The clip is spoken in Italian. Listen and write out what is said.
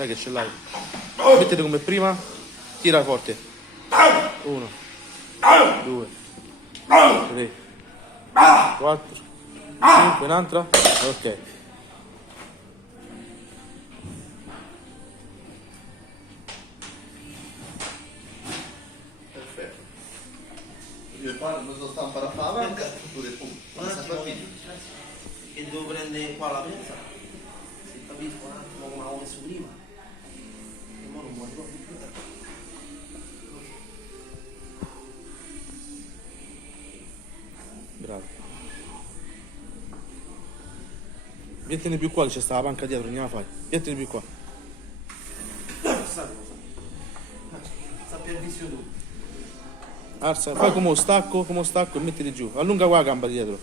Dai che ce l'hai. Mettete come prima. Tira forte. 1, 2, 3, 4, 5, un'altra. Ok. Perfetto. Io qua non so stampare a fare avanti, pure pum. Un attimo, che devo prendere qua la penza. Se capisco un attimo come avevo messo prima. E mo non mi ricordo più. Bravo. Vietene più qua, che c'è sta la panca dietro, andiamo a fare. Vietene più qua. Questa cosa. Sappi il vizio tu. Alza, fai come un stacco e mettili giù. Allunga qua la gamba dietro.